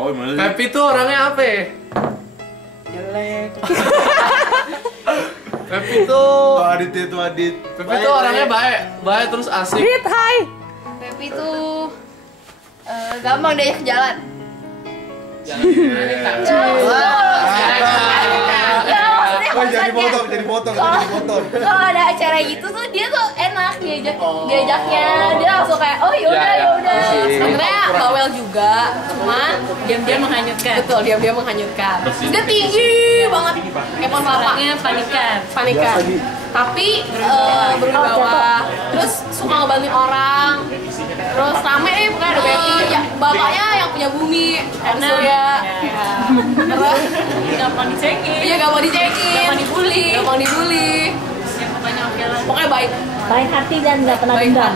Oh, bener. Pepi tuh orangnya apa ya? Jelek. Pepi tuh Adit. Pepi tuh orangnya baik terus asik. Dit, hai. Pepi tuh gampang diajak jalan. Oh, jadi potong. Kalau ada acara gitu tuh dia tuh enak diajaknya. Dia langsung kayak oh yaudah. Sebenarnya bawel juga, cuman diam-diam menghanyutkan. Betul, diam-diam menghanyutkan. Dia tinggi banget, kayak pohon kelapa. Panikan. Tapi berwibawa. Terus suka ngebantuin orang. Terus rame nih pokoknya ada Becky. Ya, bapaknya yang punya bumi. Karena ya. Terus gampang dicengin. Iya gampang dicengin. Gampang dibully. Ya, pokoknya oke lah. Pokoknya baik. Baik hati dan nggak pernah dendam.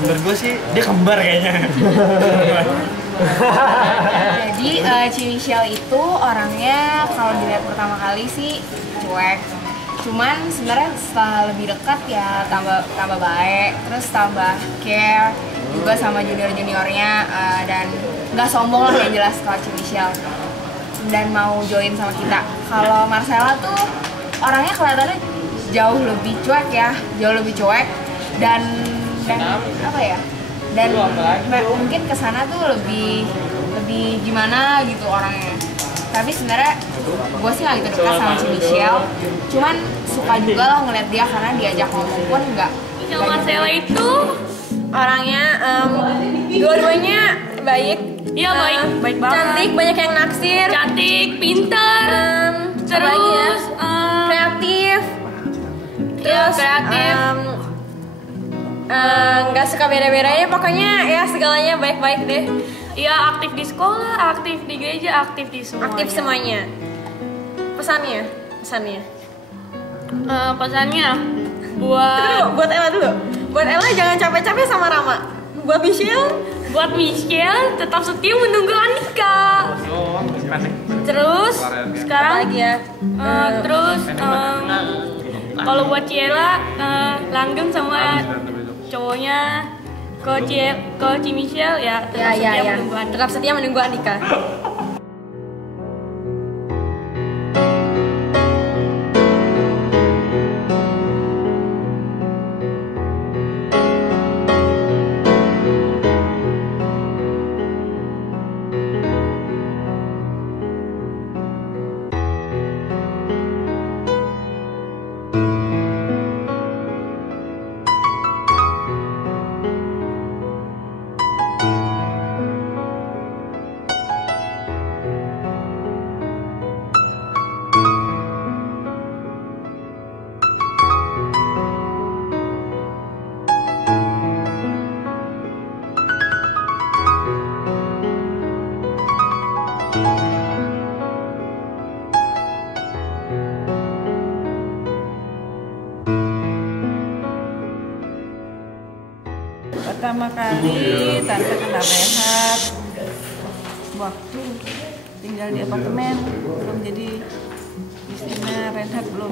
Menurut gua sih dia kembar kayaknya. Jadi Cimichelle itu orangnya kalau dilihat pertama kali sih cuek. Cuman sebenarnya setelah lebih dekat ya tambah baik, terus tambah care juga sama junior-juniornya dan nggak sombong lah yang jelas kalau Cimichelle dan mau join sama kita. Kalau Marcella tuh orangnya kelihatannya jauh lebih cuek dan apa ya? Dan mungkin kesana tuh lebih gimana gitu orangnya. Tapi sebenarnya gue sih nggak gitu dekat sama Cimichelle. Cuman suka juga lah ngeliat dia karena diajak ngomong pun nggak. Kalau Marcella itu orangnya dua-duanya baik. Iya baik banget. Cantik, banyak yang naksir. Cantik, pintar, terus kreatif. Nggak suka beda-bedanya, pokoknya ya segalanya baik-baik deh. Iya, aktif di sekolah, aktif di gereja, aktif di semuanya. Aktif semuanya. Pesannya buat Ella dulu. Buat Ella jangan capek-capek sama Rama. Buat Michelle tetap setia menunggu Andika. Terus sekarang lagi ya. Kalau buat Ciela langgeng sama cowoknya. Kalau Cimichelle ya tetap setia menunggu Andika. Pertama kali Tante kenal Rehat waktu tinggal di apartemen, belum jadi istrinya Rehat, belum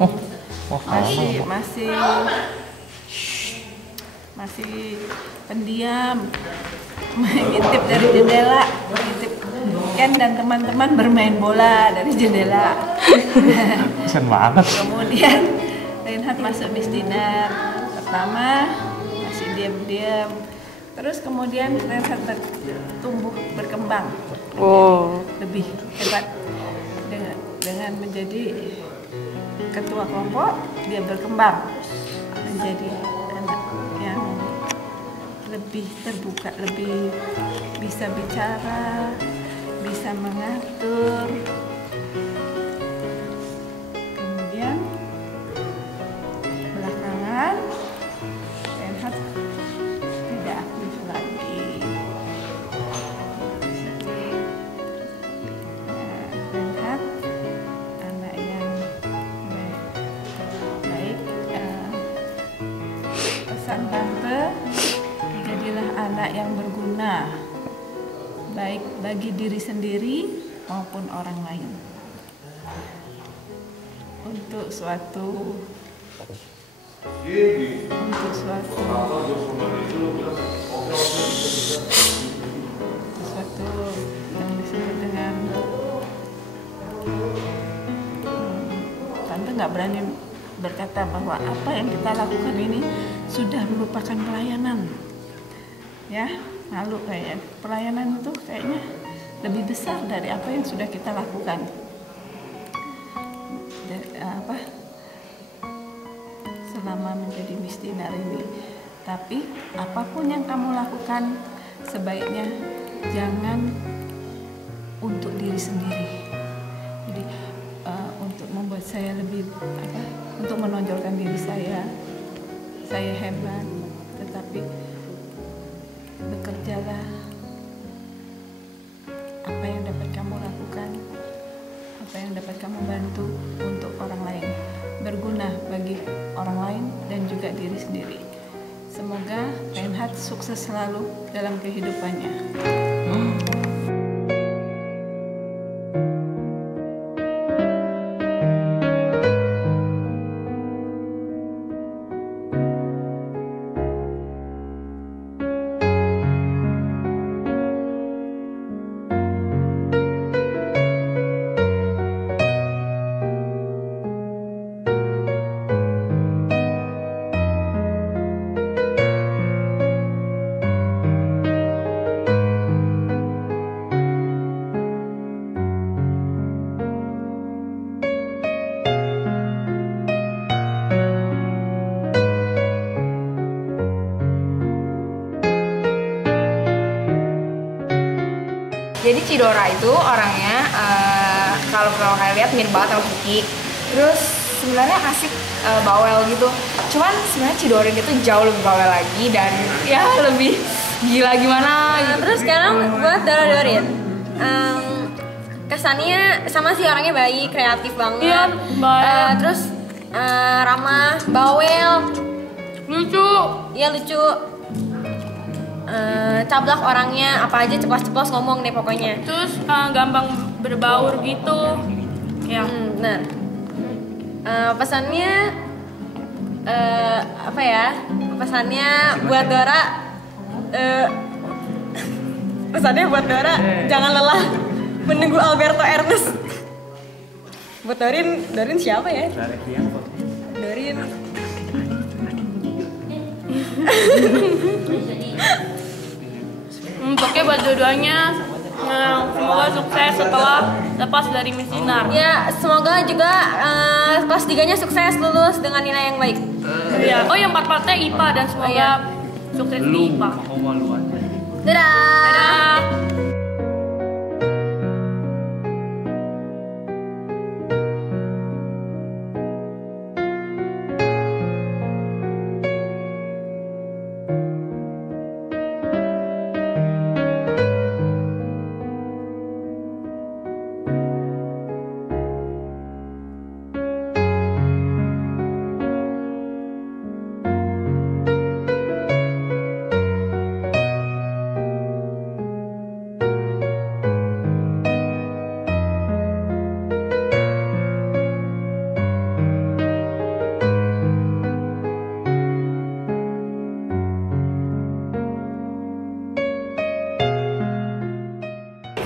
masih pendiam, ngintip dari jendela, ngintip Ken dan teman-teman bermain bola dari jendela. Keren banget. Kemudian Reinhard masuk Miss Dinar pertama masih diam-diam, terus kemudian Reinhard tumbuh berkembang lebih hebat dengan menjadi ketua kelompok. Dia berkembang menjadi anak yang lebih terbuka, lebih bisa bicara, bisa mengatur. Kemudian belakangan Reinhard tidak aktif lagi. Reinhard anak yang baik. Pesan tante, jadilah anak yang berguna, baik bagi diri sendiri maupun orang lain. Untuk suatu yang disebut dengan tante nggak berani berkata bahwa apa yang kita lakukan ini sudah merupakan pelayanan, ya. Malu kayaknya pelayanan itu kayaknya lebih besar dari apa yang sudah kita lakukan. Selama menjadi missioner ini. Tapi apapun yang kamu lakukan, sebaiknya jangan untuk diri sendiri. Jadi untuk membuat saya lebih untuk menonjolkan diri saya hebat, tetapi bekerjalah apa yang dapat kamu lakukan, apa yang dapat kamu bantu untuk orang lain, berguna bagi orang lain dan juga diri sendiri. Semoga Reinhard sukses selalu dalam kehidupannya. Jadi Cidora itu orangnya kalau kalian lihat mirip banget sama Kiki. Terus sebenarnya asik, bawel gitu. Cuman sebenarnya Cidora itu jauh lebih bawel lagi dan ya lebih gila gimana. Terus sekarang buat Dorin. Kesannya sama sih, orangnya baik, kreatif banget. Iya, baik. Terus ramah, bawel, Lucu. iya lucu. Cablak orangnya, apa aja ceplos-ceplos ngomong deh pokoknya. Terus gampang berbaur gitu. Ya. Benar. Pesannya apa ya? Pesannya buat Dora. Pesannya buat Dora, jangan lelah menunggu Alberto Ernest. Buat Dorin siapa ya? Dorin. Pokoknya buat dua-duanya semoga sukses setelah lepas dari Misinar. Ya, semoga juga kelas 3-nya sukses, lulus dengan nilai yang baik. Ya. Oh, yang 4-4-nya IPA dan semoga sukses di IPA. Dadah. Dadah.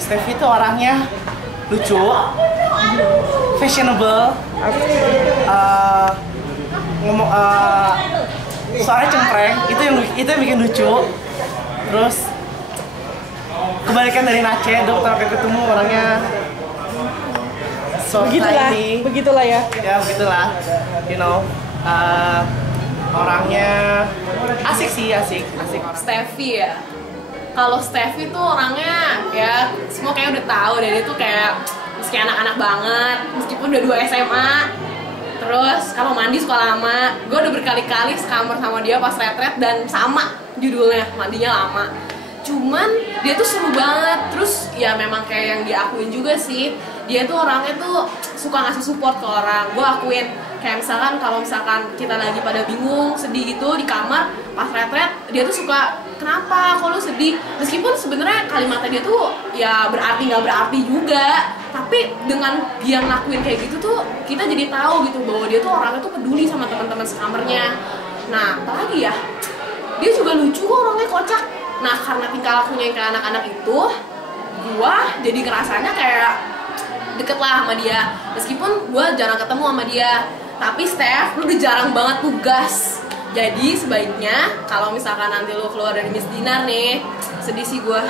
Steffi itu orangnya lucu, fashionable, ngomong suaranya cempreng, itu yang bikin lucu. Terus kebalikan dari Nace, dokter ketemu orangnya so tiny. Begitulah ya. Ya begitulah, you know, orangnya asik sih, asik. Steffi ya. Kalau Steph itu orangnya ya semua kayak udah tahu deh, dia tuh kayak meski anak-anak banget, meskipun udah 2 SMA. Terus kalau mandi suka lama. Gue udah berkali-kali sekamar sama dia pas retret dan sama judulnya, mandinya lama. Cuman dia tuh seru banget. Terus ya memang kayak yang diakuin juga sih, dia tuh orangnya tuh suka ngasih support ke orang. Gue akuin kayak misalkan kalau misalkan kita lagi pada bingung, sedih gitu di kamar pas retret, dia tuh suka, kenapa kok lu sedih? Meskipun sebenarnya kalimatnya dia tuh ya berarti nggak berarti juga, tapi dengan dia ngelakuin kayak gitu tuh kita jadi tahu gitu bahwa dia tuh orangnya tuh peduli sama teman-teman sekamarnya. Nah apalagi ya, dia juga lucu kok, orangnya kocak. Nah karena tingkah lakunya yang kayak anak-anak itu, gua jadi ngerasanya kayak deket lah sama dia, meskipun gua jarang ketemu sama dia. Tapi Steph, lu udah jarang banget tugas. Jadi sebaiknya kalau misalkan nanti lu keluar dari Miss Dinar nih, sedih sih gue.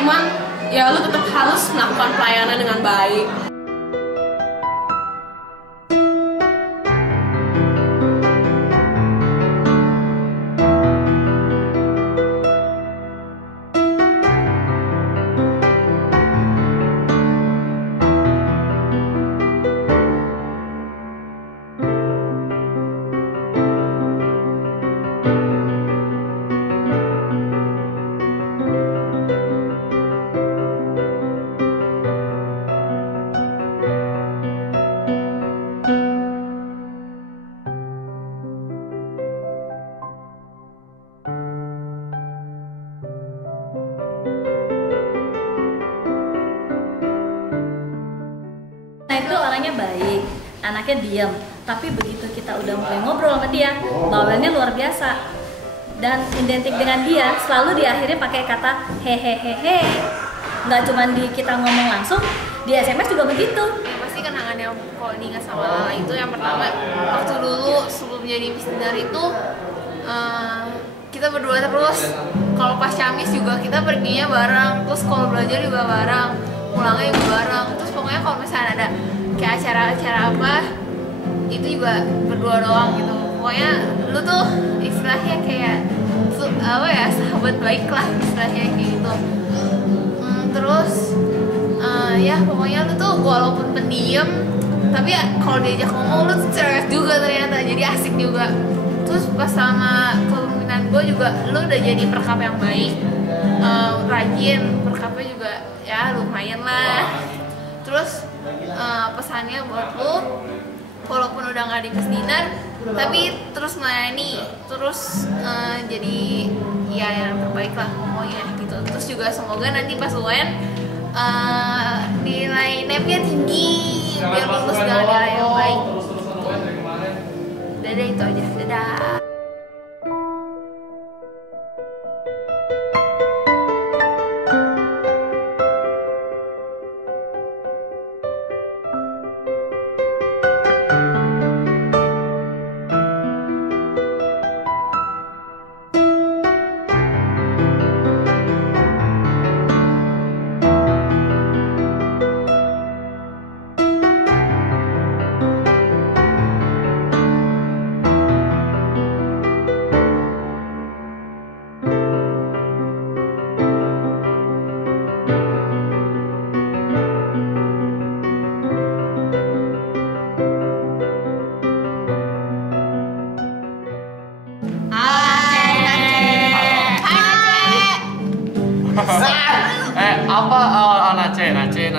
Cuman ya lu tetap harus melakukan pelayanan dengan baik. Itu orangnya baik, anaknya diam, tapi begitu kita udah mulai ngobrol sama dia, bawelnya luar biasa. Dan identik dengan dia, selalu diakhiri pakai kata hehehehe. Nggak cuma di kita ngomong langsung, di SMS juga begitu. Pasti kenangan yang kalau diingat sama Lala itu yang pertama, waktu dulu sebelum jadi Miss Dinar itu kita berdua terus. Kalau pas Camis juga kita perginya bareng, terus kalau belajar juga bareng, pulangnya juga bareng. Terus pokoknya kalau misalnya ada kayak acara-acara apa, itu juga berdua doang gitu. Pokoknya lu tuh istilahnya kayak apa ya, sahabat baik lah istilahnya kayak gitu. Terus ya pokoknya lu tuh walaupun pendiam, tapi ya, kalau diajak ngomong lu tuh cerdas juga ternyata, jadi asik juga. Terus pas sama kepemimpinan gue juga lu udah jadi perkap yang baik, rajin, perkapnya juga ya lumayan lah. Terus pesannya buat lu, walaupun udah nggak di Miss Dinar, tapi terus melayani, terus jadi ya yang terbaik lah pokoknya gitu. Terus juga semoga nanti pas UN nilai NEP-nya tinggi, biar lulus dengan nilai yang baik. Dadah, itu aja. Dadah.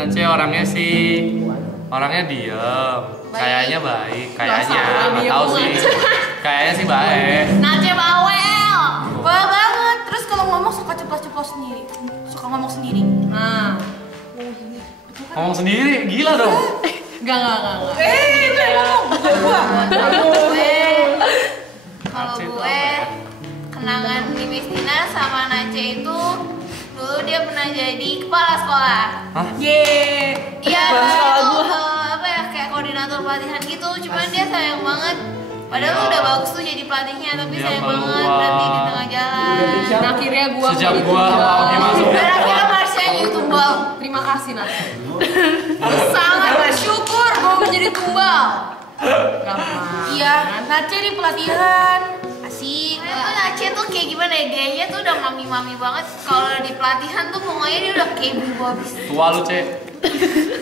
Nace orangnya diem, kayaknya baik, kayaknya nggak tahu sih, kayaknya sih baik. Nace bawel banget. Terus kalau ngomong suka ceplos-ceplos sendiri, suka ngomong sendiri. Nah, Ngomong sendiri, gila dong. Enggak. Itu ngomong kalau gue kenangan di Miss Dinar sama Nace itu dulu dia pernah jadi kepala sekolah. Hah? Iya, apa ya, kayak koordinator pelatihan gitu. Cuman dia sayang banget. Padahal udah bagus tuh jadi pelatihnya, tapi sayang banget berhenti di tengah jalan. Dan akhirnya gua Sejak gua sama Ogi masuk. Dan akhirnya Marsha yang jadi tumbal. Terima kasih Nace. Sangat bersyukur gua menjadi tumbal. Gampang. Iya, Nace di pelatihan asik. Dia tuh Nace tuh kayak gimana ya, gayanya tuh udah mami-mami banget. Kalau di pelatihan tuh pokoknya dia udah kayak ibu abis. Tua lu, Cek.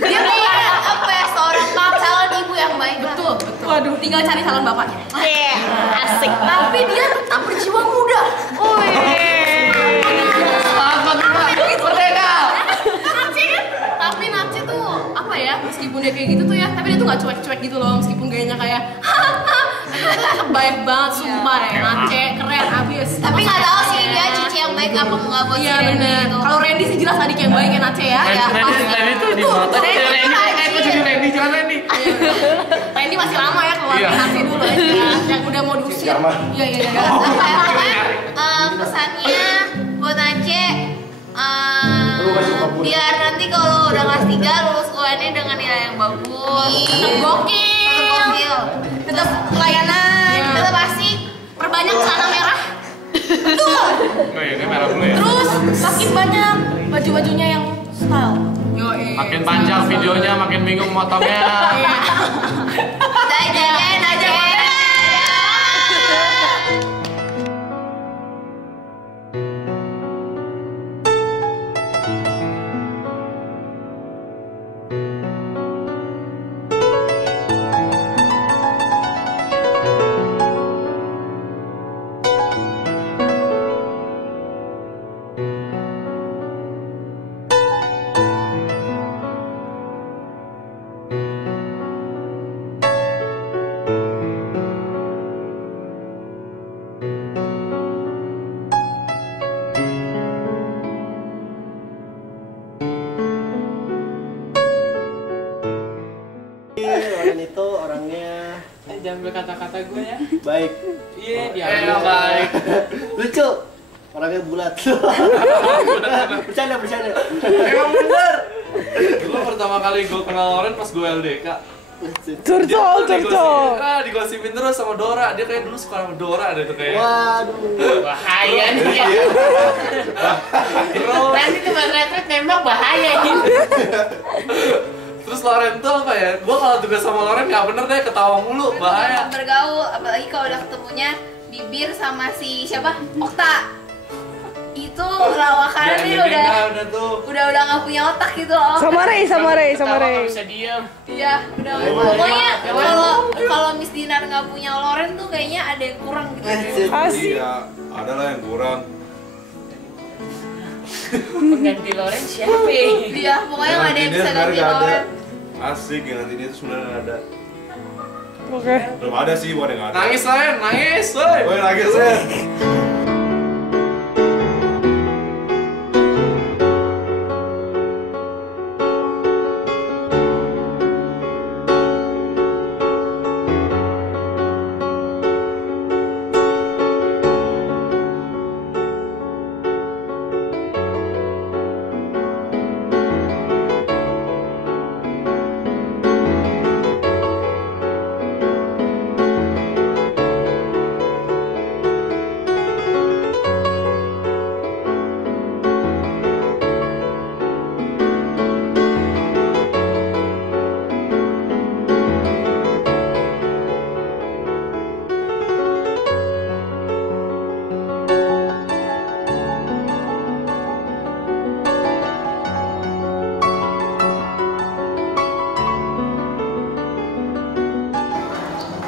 Dia kayak apa ya, seorang calon ibu yang baik. Betul. Waduh, tinggal cari calon bapaknya. Asik. Tapi dia tetap berjiwa muda. Selamat merdeka. Tapi Nace tuh apa ya, meskipun dia kayak gitu tuh ya, tapi dia tuh gak cuek-cuek gitu loh, meskipun gayanya kayak baik banget, sumpah ya, Nace keren abis. Tapi nggak tahu sih dia cici yang baik apa nggak buat si Iya Randy bener. gitu. Kalau Randy sih jelas adik yang baik ya Nace ya. Randy tuh di mata. Randy jadi Randy, jangan Randy. Randy masih lama ya keluar Nace dulu aja, yang udah mau diusir. Iya. Pesannya buat Nace, biar nanti kalau udah kelas 3 lulus UN-nya dengan nilai yang bagus. Tetap gokil. Tetap pelayanan, tetap asik. Perbanyak celana merah. Betul. Oh iya, ini merah dulu ya. Terus makin banyak baju-bajunya yang style. Makin panjang videonya, makin bingung motongnya. Jajan aja. Loren itu orangnya Jangan berkata-kata gue ya. baik. Iya, dia Baik. Lucu. Orangnya bulat. Bercanda. Emang bener. Dulu pertama kali gue kenal Loren pas gue LDK. Curcol. Digosipin terus sama Dora. Dia kayak dulu suka sama Dora deh tuh kayak. Waduh. Bahaya nih ya. Nanti tuh retret nembak bahaya gitu. Terus Loren tuh apa ya? Gue kalau tugas sama Loren nggak bener deh, ketawa mulu, bahaya. Bergaul, apalagi kalau udah ketemunya Bibir sama si siapa? Okta. Itu lawakannya nih udah nggak punya otak gitu loh. Sama Ray. Bisa diem. Iya, udah. Pokoknya kalau Miss Dinar nggak punya Loren tuh kayaknya ada yang kurang gitu. Iya, ada lah yang kurang. Pengganti Loren siapa? Iya, pokoknya nggak ada yang bisa ganti Loren. Asik, yang ganti dia itu sebenarnya nggak ada. Oke. Belum ada sih, bukan yang nggak ada. Nangis Loren, nangis, woi. Woi, nangis ya.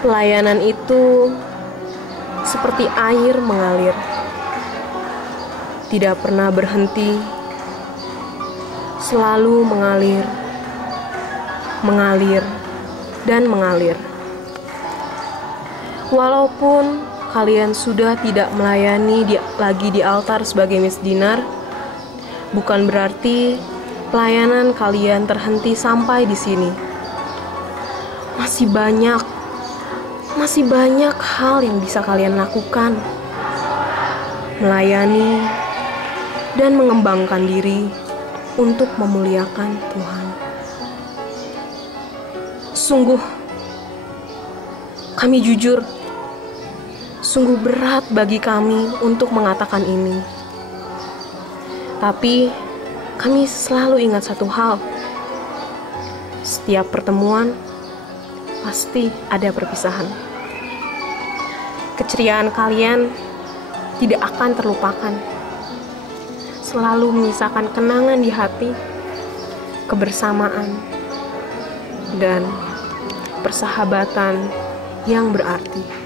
Pelayanan itu seperti air mengalir, tidak pernah berhenti, selalu mengalir, dan mengalir. Walaupun kalian sudah tidak melayani lagi di altar sebagai Miss Dinar, bukan berarti pelayanan kalian terhenti sampai di sini. Masih banyak hal yang bisa kalian lakukan. Melayani dan mengembangkan diri untuk memuliakan Tuhan. Sungguh, kami jujur, sungguh berat bagi kami untuk mengatakan ini. Tapi, kami selalu ingat satu hal. Setiap pertemuan, pasti ada perpisahan. Keceriaan kalian tidak akan terlupakan. Selalu menyisakan kenangan di hati, kebersamaan, dan persahabatan yang berarti.